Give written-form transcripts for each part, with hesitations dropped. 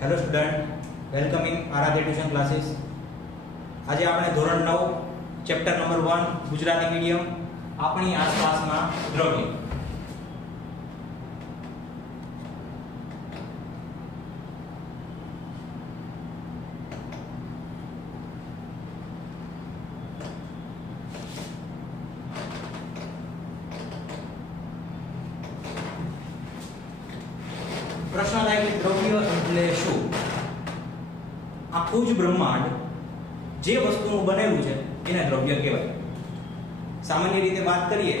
Hello student, welcome in Aradhya tuition classes. આજે આપણે ધોરણ 9 ચેપ્ટર નંબર 1 ગુજરાતી મીડિયમ આપણી આસપાસના દ્રવ્ય. પ્રશ્ન થાય કે દ્રવ્ય એટલે શું? આખું જ બ્રહ્માંડ જે વસ્તુનું બનેલું છે એને દ્રવ્ય કહેવાય. સામાન્ય રીતે વાત કરીએ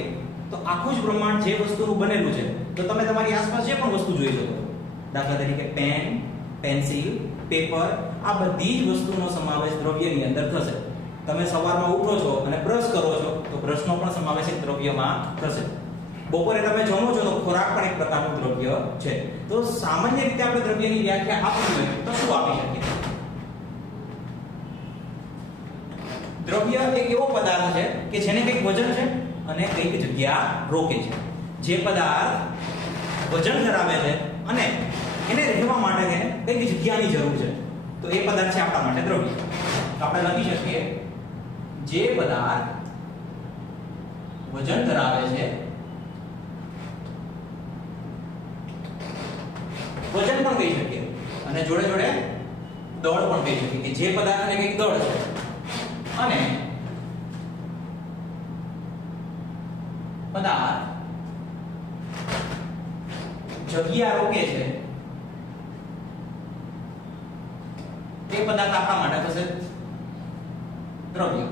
તો આખું જ બ્રહ્માંડ જે વસ્તુનું બનેલું છે, તો તમે તમારી આસપાસ જે પણ વસ્તુ જોઈ શકો, દાખલા તરીકે પેન, પેન્સિલ, પેપર, આ બધી જ વસ્તુનો સમાવેશ દ્રવ્યની અંદર થશે. તમે સવારમાં ઉઠો છો અને બ્રશ કરો છો તો બ્રશનો પણ સમાવેશ એક દ્રવ્યમાં થશે. બપોરે તમે જમો છો તો ખોરાક પણ એક પ્રકારનું દ્રવ્ય છે. તો સામાન્ય રીતે આપણે દ્રવ્યની વ્યાખ્યા આપવી હોય તો શું આપી શકીએ? દ્રવ્ય એક એવો પદાર્થ છે કે જેને કંઈક વજન છે અને કંઈક જગ્યા રોકે છે. જે પદાર્થ વજન ધરાવે છે અને એને રહેવા માટે કંઈક જગ્યાની જરૂર છે, તો એ પદાર્થ છે આપણા માટે દ્રવ્ય. તો આપણે લખી શકીએ જે પદાર્થ વજન ધરાવે છે, વજન પણ કહી શકીએ અને જોડે જોડે દળ પણ કહી શકીએ કે જે પદાર્થને કંઈક દળ છે અને પદાર્થ જગ્યા રોકે છે, તે પદાર્થ આપણા માટે થશે દ્રવ્ય.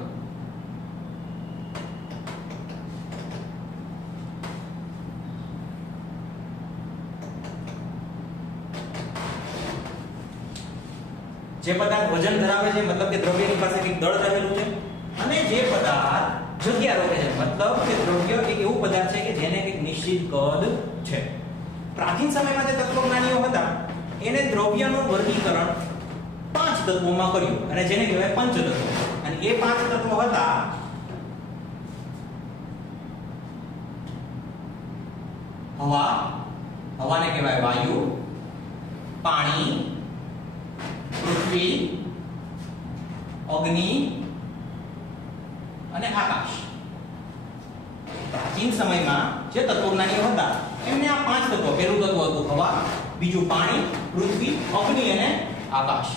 જે પદાર્થ વજન ધરાવે છે મતલબ કે દ્રવ્યની પાસે કંઈક દળ રહેલું છે, અને જે પદાર્થ જગ્યા રોકે છે મતલબ કે દ્રવ્ય એક એવું પદાર્થ છે કે જેને કંઈક નિશ્ચિત કદ છે. પ્રાચીન સમયમાં જે તત્વજ્ઞાનીઓ હતા એને દ્રવ્યનું વર્ગીકરણ 5 તત્વોમાં કર્યું અને જેને કહેવાય પંચતત્વ. અને એ 5 તત્વો હતા હવા, હવાને કહેવાય વાયુ, પાણી, પૃથ્વી, અગ્નિ અને આકાશ. પ્રાચીન સમયમાં જે તત્વજ્ઞાનીઓ હતા એમને આ 5 તત્વો, પહેલું તત્વ હતું હવા, બીજું પાણી, પૃથ્વી, અગ્નિ અને આકાશ.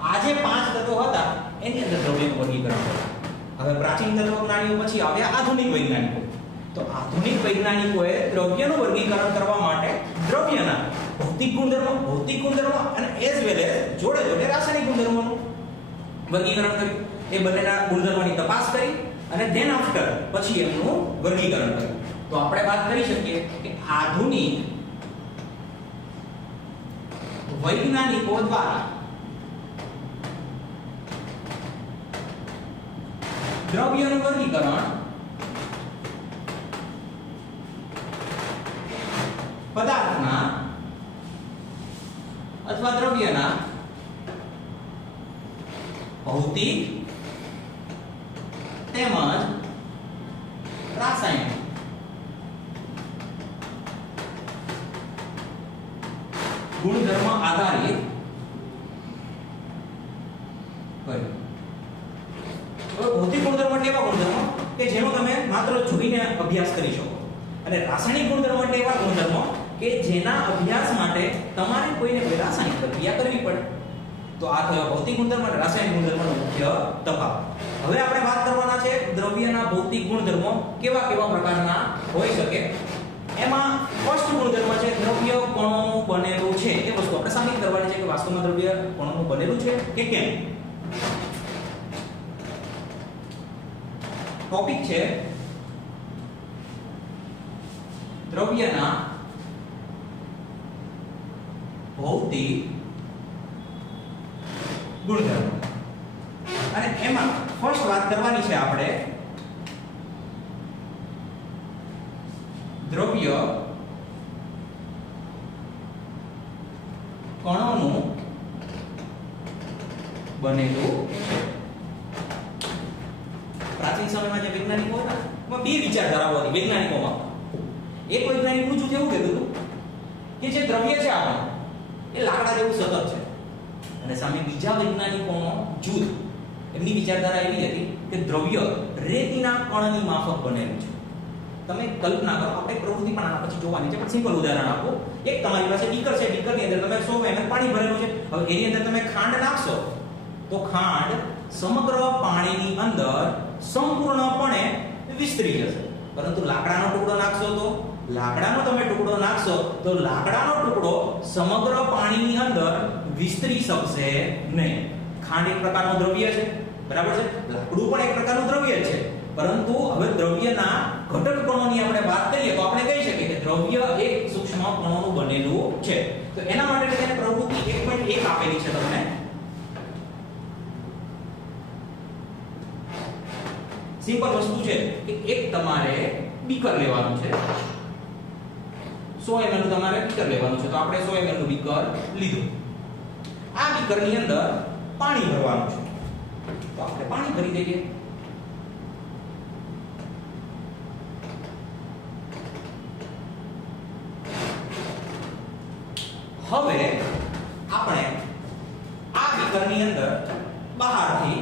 આ જે 5 તત્વો હતા એની અંદર દ્રવ્યનું વર્ગીકરણ કર્યું. હવે પ્રાચીન તત્વજ્ઞાનીઓ પછી આવ્યા આધુનિક વૈજ્ઞાનિકો. તો આધુનિક વૈજ્ઞાનિકોએ દ્રવ્યનું વર્ગીકરણ કરવા માટે દ્રવ્યના ભૌતિક ગુણધર્મો અને એઝ વેલ એઝ જોડે જોડે રાસાયણિક ગુણધર્મોનું વર્ગીકરણ કર્યું. એ બંનેના ગુણધર્મોની તપાસ કરી અને ધેન આફ્ટર પછી એમનું વર્ગીકરણ કર્યું. તો આપણે વાત કરી શકીએ કે આધુનિક વૈજ્ઞાનિકો દ્વારા દ્રવ્યનું વર્ગીકરણ પદાર્થના અથવા દ્રવ્યના ભૌતિક તેમજ રાસાયણિક ગુણધર્મ આધારિત કર્યું. ભૌતિક ગુણધર્મ એટલે એવા ગુણધર્મો કે જેનો તમે માત્ર જોઈને અભ્યાસ કરી શકો, અને રાસાયણિક ગુણધર્મ એટલે એવા ગુણધર્મો કે જેના અભ્યાસ માટે તમારે કોઈને રાસાયણિક પ્રક્રિયા કરવી પડે. તો આ થયો ભૌતિક ગુણધર્મ અને રાસાયણિક ગુણધર્મનો મુખ્ય તફાવત. હવે આપણે વાત કરવાના છે દ્રવ્યના ભૌતિક ગુણધર્મો કેવા કેવા પ્રકારના હોઈ શકે. એમાં ફર્સ્ટ ગુણધર્મ છે દ્રવ્ય કણોનું બનેલું છે. એ વસ્તુ આપણે સાબિત કરવાની છે કે વાસ્તવમાં દ્રવ્ય કણોનું બનેલું છે કે કેમ. ટોપિક છે દ્રવ્યના ભૌતિક ગુણધર્મો. અને એમાં ફર્સ્ટ વાત કરવાની છે આપણે દ્રવ્ય કણોનું બનેલું છે. પ્રાચીન સમયમાં જે વૈજ્ઞાનિકો હતા એમાં બે વિચારધારાઓ હતી વૈજ્ઞાનિકોમાં. એક વૈજ્ઞાનિક પૂછ્યું એવું કહેતું હતું કે જે દ્રવ્ય છે આપણે એ લાકડા જેવું સતત છે, સામે બીજા વૈજ્ઞાનિકોનો જૂથ, એમની વિચારધારા એવી હતી કે દ્રવ્ય રેતીના કણની માફક બનેલું છે. તમે કલ્પના કરો, આપણે પ્રવૃત્તિ પણ આના પછી જોવાની છે, પણ સિમ્પલ ઉદાહરણ આપો. એક તમારી પાસે બીકર છે, બીકરની અંદર તમે 100 ml પાણી ભરેલું છે. હવે એની અંદર તમે ખાંડ નાખશો તો ખાંડ સમગ્ર પાણીની અંદર સંપૂર્ણપણે વિસ્તરી જશે. પરંતુ લાકડાનો ટુકડો નાખશો તો લાકડાનો ટુકડો સમગ્ર પાણીની અંદર વિસ્તરી શકશે નહીં. ખાંડ એક પ્રકારનું દ્રવ્ય છે, બરાબર છે. લાકડું પણ એક પ્રકારનું દ્રવ્ય છે. પરંતુ હવે દ્રવ્યના ઘટક કણોની આપણે વાત કરીએ તો આપણે કહી શકીએ કે દ્રવ્ય એક સૂક્ષ્મ કણોનું બનેલું છે. તો એના માટે તેને પ્રવૃત્તિ 1.1 આપેલી છે તમને. સિમ્પલ વસ્તુ છે કે એક તમારે બીકર લેવાનું છે, 100 ml નું તમારે બીકર લેવાનું છે. તો આપણે 100 ml નું બીકર લીધું. આ બીકરની અંદર પાણી ભરવાનું છે. તો આપણે પાણી ભરી દઈએ. હવે આપણે આ બીકરની અંદર બહારથી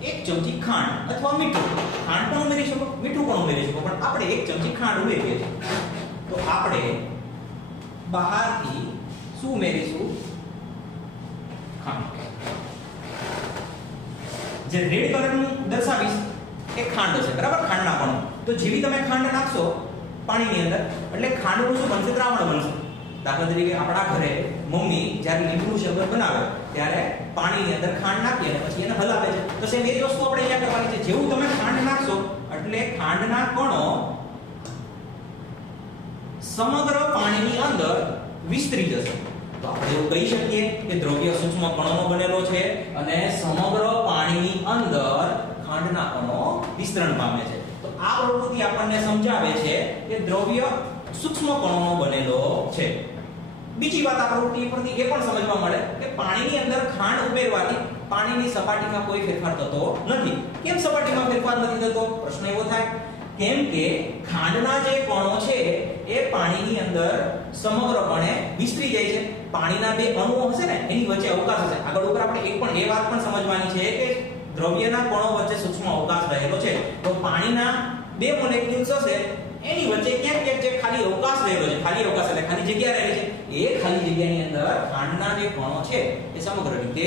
1 ચમચી ખાંડ અથવા મીઠું, ખાંડ પણ ઉમેરી શકો, મીઠું પણ ઉમેરી શકો, પણ આપણે 1 ચમચી ખાંડ ઉમેરીએ છીએ. તો આપણે બહારથી શું ઉમેરીશું? ખાંડ. જે રેડ કલરનું દર્શાવીશ એ ખાંડ છે, બરાબર, ખાંડના કણો. તો જેવી તમે ખાંડ નાખશો પાણીની અંદર એટલે ખાંડનું શું બનશે? દ્રાવણ બનશે. દાખલા તરીકે આપણા ઘરે મમ્મી જ્યારે લીંબુનું શરબત બનાવે ત્યારે પાણીની અંદર ખાંડ નાખી અને પછી એને હલાવે છે. તો સેમ એ જ વસ્તુ આપણે અહીંયા કરવાની છે. જેવું તમે ખાંડ નાખશો એટલે ખાંડના કણો સમગ્ર પાણીની અંદર વિસ્તરી જશે. તો આપણે એવું કહી શકીએ કે દ્રવ્ય સૂક્ષ્મ કણોનો બનેલો છે અને સમગ્ર પાણીની અંદર ખાંડના કણો વિસ્તરણ પામે છે. તો આ પ્રવૃત્તિ આપણને સમજાવે છે કે દ્રવ્ય સૂક્ષ્મ કણોનો બનેલો છે. બીજી વાત આ પ્રવૃત્તિ પરથી એ પણ સમજવા મળે કે પાણીની અંદર ખાંડ ઉમેરવાથી પાણીની સપાટીમાં કોઈ ફેરફાર થતો નથી. કેમ સપાટીમાં ફેરફાર નથી થતો? પ્રશ્ન એવો થાય કેમ કે ખાંડના જે કણો છે એ પાણીની અંદર સમગ્રપણે વિસ્તરી જાય છે. પાણીના બે અણુઓ હશે ને એની વચ્ચે અવકાશ હશે. આગળ ઉપર આપણે એ વાત પણ સમજવાની છે કે દ્રવ્યના કણો વચ્ચે સૂક્ષ્મ અવકાશ રહેલો છે. તો પાણીના બે મોલેક્યુલ્સ હશે એની વચ્ચે ક્યાંક જે ખાલી અવકાશ રહેલો છે, ખાલી અવકાશ એટલે ખાલી જગ્યા રહેલી છે, એ ખાલી જગ્યાની અંદર ખાંડના જે કણો છે એ સમગ્ર રીતે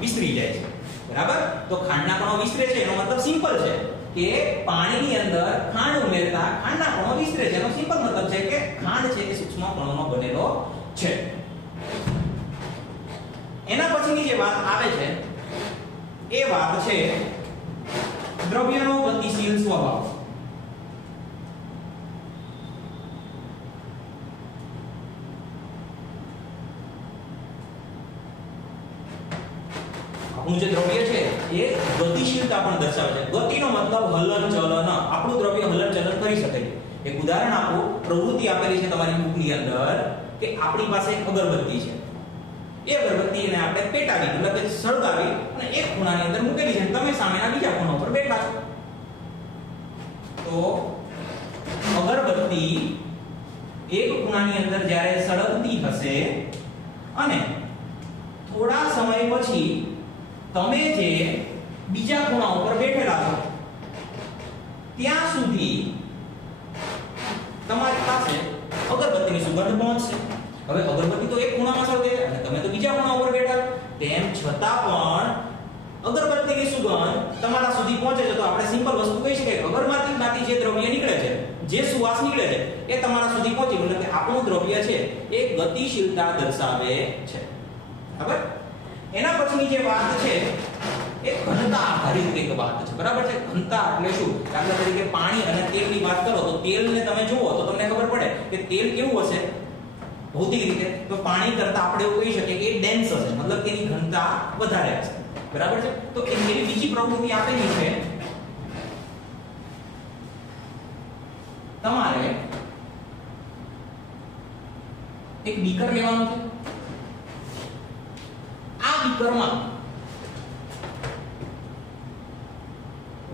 વિસ્તરી જાય છે. બરાબર? તો ખાંડના કણો વિસ્તરે છે એનો મતલબ સિમ્પલ છે કે પાણીની અંદર ખાંડ ઉમેરતા ખાંડના કણો વિસ્તરે છે. એનો સિમ્પલ મતલબ છે કે ખાંડ છે એ સૂક્ષ્મ કણોનો બનેલો છે. એના પછીની જે વાત આવે છે એ વાત છે દ્રવ્યનો ગતિશીલ સ્વભાવ. આપણું જે દ્રવ્ય છે એ ગતિશીલતા પણ દર્શાવે છે. ગતિનો મતલબ હલનચલન. આપણું દ્રવ્ય હલનચલન કરી શકે છે. એક ઉદાહરણ આપું, પ્રવૃત્તિ આપેલી છે તમારી બુકની અંદર કે આપણી પાસે એક અગરબત્તી છે. એ અગરબત્તીને આપણે પેટાવી એટલે કે સળગાવી અને એક ખૂણાની અંદર મૂકેલી છે. તમે સામેના બીજા ખૂણા ઉપર બેઠા છો. તો અગરબત્તી એક ખૂણાની અંદર જ્યારે સળગતી હશે અને થોડા સમય પછી તમે જે બીજા ખૂણા ઉપર બેઠેલા છો ત્યાં સુધી તમારી પાસે અગરબત્તીની સુગંધ પહોંચશે. હવે અગરબત્તી તો એક ખૂણામાં સળગે અને તમે તો બીજા ખૂણા ઉપર બેઠા, તેમ છતાં પણ અગરબત્તીની સુગંધ તમારા સુધી પહોંચે છે. તો આપણે સિમ્પલ વસ્તુ કહી શકીએ કે અગરબત્તીમાંથી જે દ્રવ્ય નીકળે છે, જે સુવાસ નીકળે છે એ તમારા સુધી પહોંચે. એટલે કે આપણું દ્રવ્ય છે એ ગતિશીલતા દર્શાવે છે. બરાબર? એના પછીની જે વાત છે એ ઘનતા આધારિત એક વાત છે. બરાબર છે? ઘનતા એટલે શું? દાખલા તરીકે પાણી અને તેલની વાત કરો તો તેલને તમે જુઓ તો તમને ખબર પડે કે તેલ કેવું હશે ભૌતિક રીતે. તો પાણી કરતા આપણે એવું કહી શકીએ કે એ ડેન્સ હશે, મતલબ કે એની ઘનતા વધારે હશે. બરાબર છે? તો એની બીજી પ્રવૃત્તિ આપેલી છે. તમારે એક બીકર લેવાનું છે. આ બીકરમાં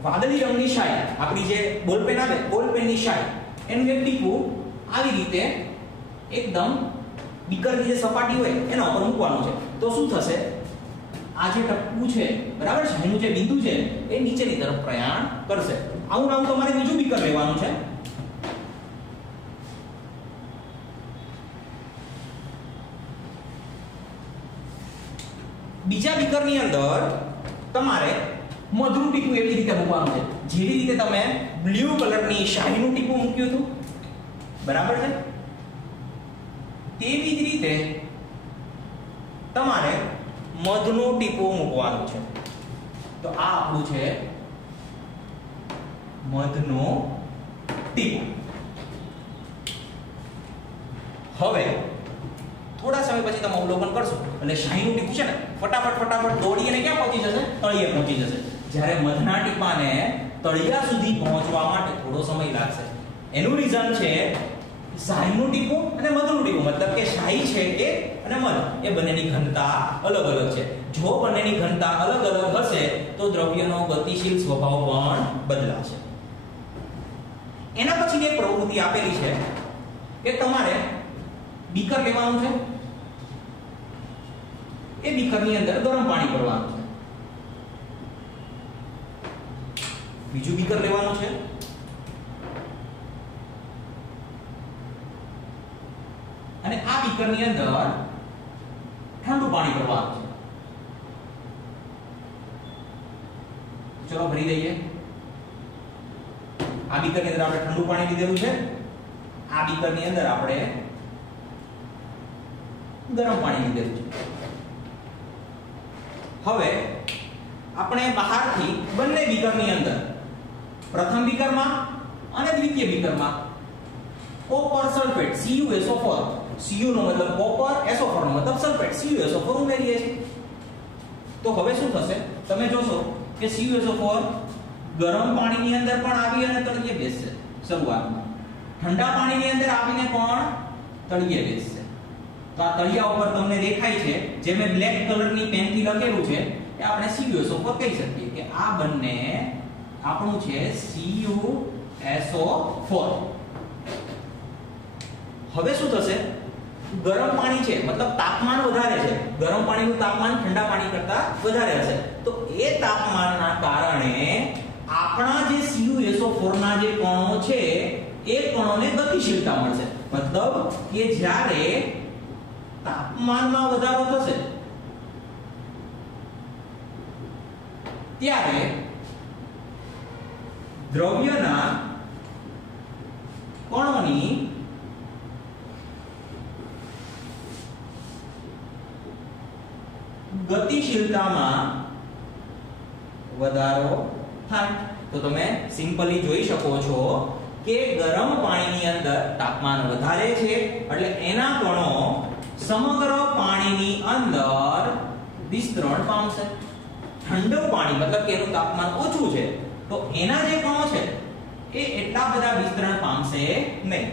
વાદળી રંગની શાઈ, આપણી જે બોલપેન આવે બોલપેનની શાઈ, એનું એક ટીપું આવી રીતે એકદમ બીકરની જે સપાટી હોય એના ઉપર મૂકવાનું છે. તો શું થશે? આ જે ટપકું છે બરાબર છે, એનું જે બિંદુ છે એ નીચેની તરફ પ્રયાણ કરશે. આવું તમારે બીજું બીકર લેવાનું છે. બીજા બીકરની અંદર તમારે મધનું ટીપું એવી રીતે મૂકવાનું છે જેવી રીતે તમે બ્લુ કલરની શાહીનું ટીપું મૂક્યું હતું બરાબર છે. તેવી જ રીતે તમારે મધનું ટીપું મૂકવાનું છે. તો આ આપણું છે મધનું ટીપું. હવે થોડા સમય પછી તમે અવલોકન કરશો એટલે શાહીનું ટીપું છે ને ફટાફટ દોડીને ક્યાં પહોંચી જશે? તળિયે પહોંચી જશે. જ્યારે મધના ટીપાને તળિયા સુધી પહોંચવા માટે થોડો સમય લાગશે. એનું રીઝન છે શાહીનું ટીપું અને મધનું ટીપું, મતલબ કે શાહી છે એ અને મધ એ બંનેની ઘનતા અલગ અલગ છે. જો બંનેની ઘનતા અલગ અલગ હશે તો દ્રવ્યનો ગતિશીલ સ્વભાવ પણ બદલાશે. એના પછી એક પ્રવૃત્તિ આપેલી છે કે તમારે બીકર લેવાનું છે, એ બીકરની અંદર ગરમ પાણી ભરવાનું છે. બીજું બીકર લેવાનું છે, અને આ બીકરની અંદર ઠંડુ પાણી ભરવાનું છે. ચલો ભરી દઈએ. આ બીકરની અંદર આપણે ઠંડુ પાણી લીધેલું છે, આ બીકરની અંદર આપણે ગરમ પાણી લીધેલું છે. હવે આપણે બહારથી બંને બીકરની અંદર પ્રથમ બીકરમાં અને દ્વિતીય બીકરમાં કોપર સલ્ફેટ CuSO4, Cu નો મતલબ કોપર, SO4 નો મતલબ સલ્ફેટ, CuSO4 ઉમેરીએ છીએ. તો હવે શું થશે? તમે જોશો કે CuSO4 ગરમ પાણીની અંદર પણ આવી અને તળિયે બેસશે શરૂઆતમાં, ઠંડા પાણીની અંદર આવીને પણ તળિયે બેસશે. તો આ તળિયા ઉપર તમને દેખાય છે જે મેં બ્લેક કલરની પેનથી લખેલું છે એ આપણે CuSO4 કહી શકીએ કે આ બંને આપણું છે CuSO4. હવે શું થશે? ગરમ પાણી છે મતલબ તાપમાન વધારે છે, ગરમ પાણીનું તાપમાન ઠંડા પાણી કરતા વધારે હશે. તો એ તાપમાનના કારણે આપણા જે CuSO4 ના જે કણો છે એ કણોને ગતિશીલતા મળશે. મતલબ કે જ્યારે તાપમાનમાં વધારો થશે ત્યારે દ્રવ્યના કણોની ગતિશીલતામાં વધારો થાય. તો તમે સિમ્પલી જોઈ શકો છો કે ગરમ પાણીની અંદર તાપમાન વધારે છે એટલે એના કણો સમગ્ર પાણીની અંદર વિસ્તરણ પામશે. ઠંડુ પાણી મતલબ કે એનું તાપમાન ઓછું છે તો એના જે કણો છે એ એટલા બધા વિસ્તરણ પામશે નહીં.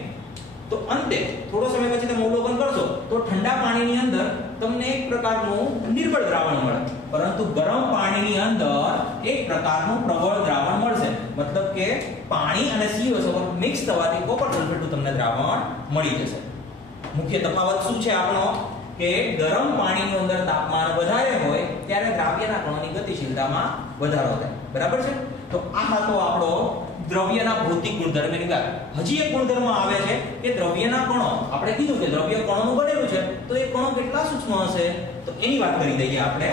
તો અંતે થોડો સમય પછી તમે અવલોકન કરશો તો ઠંડા પાણીની અંદર તમને એક પ્રકારનું નિર્બળ દ્રાવણ મળે, પરંતુ ગરમ પાણીની અંદર એક પ્રકારનું પ્રબળ દ્રાવણ મળશે. મતલબ કે પાણી અને CuSO4 મિક્સ થવાથી કોપર સલ્ફેટનું તમને દ્રાવણ મળી જશે. મુખ્ય તફાવત શું છે આપણો? કે ગરમ પાણીની અંદર તાપમાન વધારે હોય ત્યારે દ્રાવ્યના કણોની ગતિશીલતામાં વધારો થાય. બરાબર છે? તો આ હતો આપણો દ્રવ્યના ભૌતિક ગુણધર્મની વાત. હજી એક ગુણધર્મ આવે છે કે દ્રવ્યના કણો, આપણે કીધું કે દ્રવ્ય કણોનું બનેલું છે તો એ કણો કેટલા સૂક્ષ્મ હશે તો એની વાત કરી દઈએ આપણે.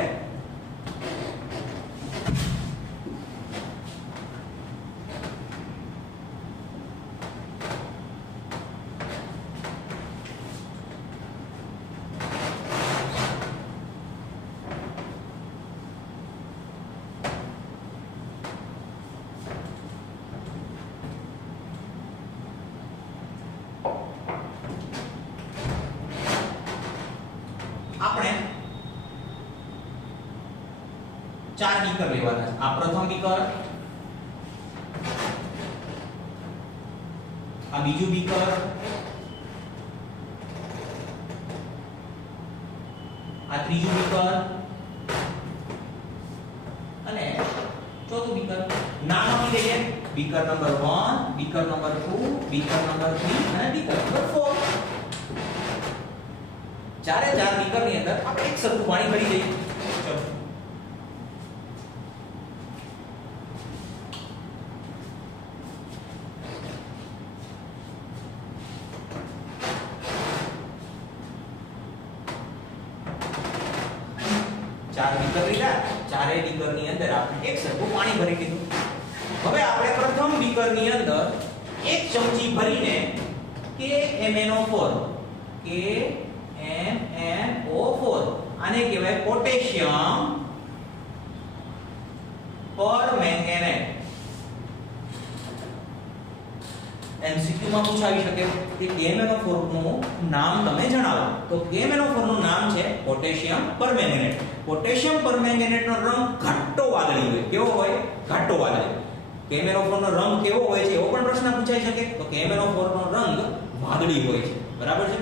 ચાર બીકર લેવાના છે. આ પ્રથમ બીકર, આ બીજું બીકર, આ ત્રીજું બીકર અને ચોથું બીકર. નામ આપી દઈએ: beaker number 1, beaker number 2, beaker number 3 અને બીકર નંબર 4. ચારે ચાર બીકરની અંદર આપણે એક સરખું પાણી ભરી દઈએ. ચલો 4 બીકર લીધા, ચારે બીકરની અંદર આપણે એક સરખું પાણી ભરી દીધું. હવે આપણે પ્રથમ બીકરની અંદર 1 ચમચી ભરીને KMnO4 આને કહેવાય પોટેશિયમ પરમેંગેનેટ. MCQ માં પૂછાવી શકે કે KMnO4 નું નામ તમે જણાવો. તો KMnO4 નું નામ છે પોટેશિયમ પરમેંગેનેટ. પોટેશિયમ પરમેંગેનેટ નો રંગ ઘાટો વાદળી હોય. કેવો હોય? ઘાટો વાદળી. KMnO4 નો રંગ કેવો હોય છે એવો પણ પ્રશ્ન પૂછાઈ શકે. તો KMnO4 નો રંગ વાદળી હોય છે. બરાબર છે.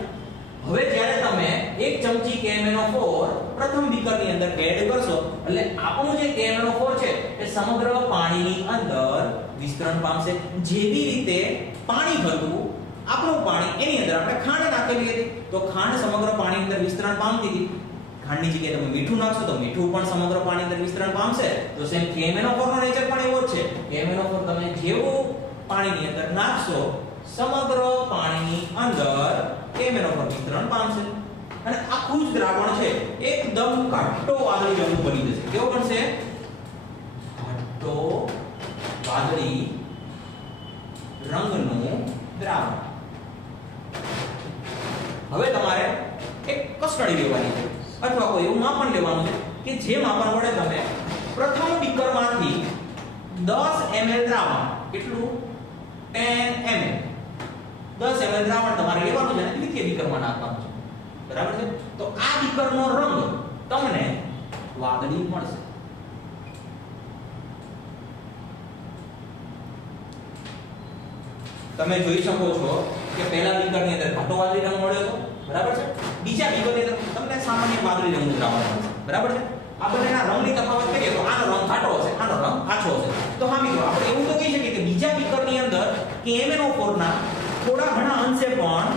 હવે જ્યારે તમે 1 ચમચી KMnO4 પ્રથમ બીકરની અંદર એડ કરશો એટલે આપણું જે KMnO4 છે એ સમગ્ર પાણીની અંદર વિસ્તરણ પામશે. જેવી રીતે પાણી હતું આપણું પાણી, એની અંદર આપણે ખાંડ નાખેલી હતી, તો ખાંડ સમગ્ર પાણીની અંદર વિસ્તરણ પામતી હતી. ખાંડની જગ્યાએ તમે મીઠું નાખશો તો મીઠું પણ સમગ્ર પાણીની અંદર વિસ્તરણ પામશે. તો સેમ KMnO4 નો નેચર પણ એવો જ છે. KMnO4 તમે જેવું પાણીની અંદર નાખશો સમગ્ર પાણીની અંદર KMnO4 વિસ્તરણ પામશે અને આખું જ દ્રાવણ છે એકદમ ઘાટો વાદળી રંગનું બની જશે. કેવો બનશે? ઘાટો વાદળી રંગનું દ્રાવણ. હવે તમારે એક કસરણી લેવાની છે અથવા કોઈ એવું માપન લેવાનું છે કે જે માપન વડે તમે પ્રથમ બીકરમાંથી 10 ml દ્રાવણ, કેટલું? 10 ml 10 ml દ્રાવણ તમારે લેવાનું છે અને દ્વિતીય બીકરમાં નાખવાનું છે. બરાબર છે. તો આ બીકરનો રંગ તમને વાદળી મળશે. તમે જોઈ શકો છો કે પહેલા બીકરની અંદર ઘાટો વાદળી રંગ મળ્યો હતો. બરાબર છે. બીજા બીકરની અંદર તમને સામાન્ય વાદળી રંગનું દ્રાવણ મળશે. બરાબર છે. આ બંનેના રંગની તફાવત કરીએ તો આનો રંગ ઘાટો હશે, આનો રંગ આછો હશે. તો હા મિત્રો, આપણે એવું તો કહી શકીએ કે બીજા બીકરની અંદર KMnO4 ના થોડા ઘણા અંશે પણ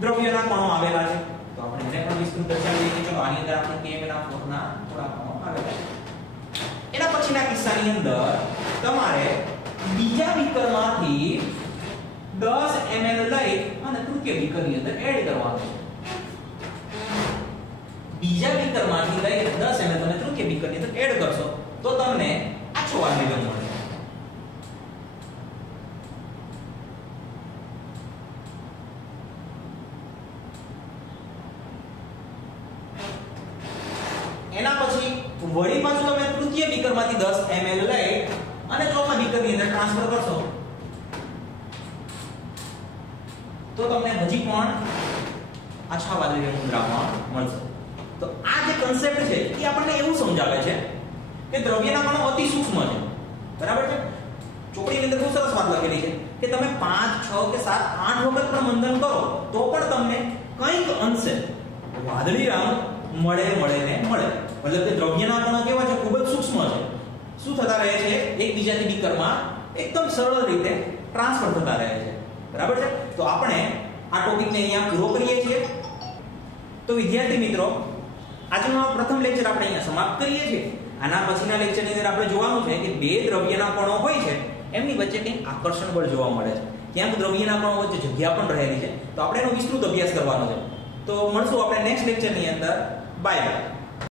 દ્રવ્યના કણો આવેલા છે. તો આપણે એને પણ વિસ્તૃત દર્શાવી દઈએ. ચલો આની અંદર આપણે KMnO4 ના થોડા કણો આવેલા છે. એના પછીના કિસ્સાની અંદર તમારે બીજા બીકરમાંથી 10 ml લઈ અને તૃતીય બીકરની અંદર એડ કરવાનું છે. બીજા બીકરમાંથી લઈ 10 ml તમે તૃતીય બીકરની અંદર એડ કરશો તો તમને આછો વાદળી રંગ મળશે. એના પછી વળી પાછું તમે તૃતીય બીકરમાંથી 10 ml લઈ અને ચોથા બીકરની અંદર ટ્રાન્સફર કરશો તો તમને હજી પણ આછા વાદળી રંગનું દ્રાવણ મળશે. તો આ જે કન્સેપ્ટ છે એ આપણને એવું સમજાવે છે કે દ્રવ્યના કણો અતિ સૂક્ષ્મ છે. બરાબર છે. ચોપડીની અંદર બહુ સરસ વાત લખેલી છે કે તમે 5, 6 કે 7, 8 વખત પણ મંથન કરો તો પણ તમને કંઈક અંશે વાદળી રંગ મળે. મતલબ કે દ્રવ્યના કણો કેવા છે? ખૂબ જ સૂક્ષ્મ છે. શું થતા રહે છે? એકબીજાની બીકરમાં એકદમ સરળ રીતે ટ્રાન્સફર થતા રહે છે. બરાબર છે. તો આપણે આ ટોપિકને અહીંયા પૂરો કરીએ છીએ. તો વિદ્યાર્થી મિત્રો, આજનો પ્રથમ લેક્ચર આપણે અહીંયા સમાપ્ત કરીએ છીએ. આના પછીના લેક્ચરની અંદર આપણે જોવાનું છે કે બે દ્રવ્યના કણો હોય છે એમની વચ્ચે કંઈક આકર્ષણ બળ જોવા મળે છે. ક્યાંક દ્રવ્યના કણો વચ્ચે જગ્યા પણ રહેલી છે. તો આપણે એનો વિસ્તૃત અભ્યાસ કરવાનો છે. તો મળશું આપણે નેક્સ્ટ લેક્ચરની અંદર. Bye bye.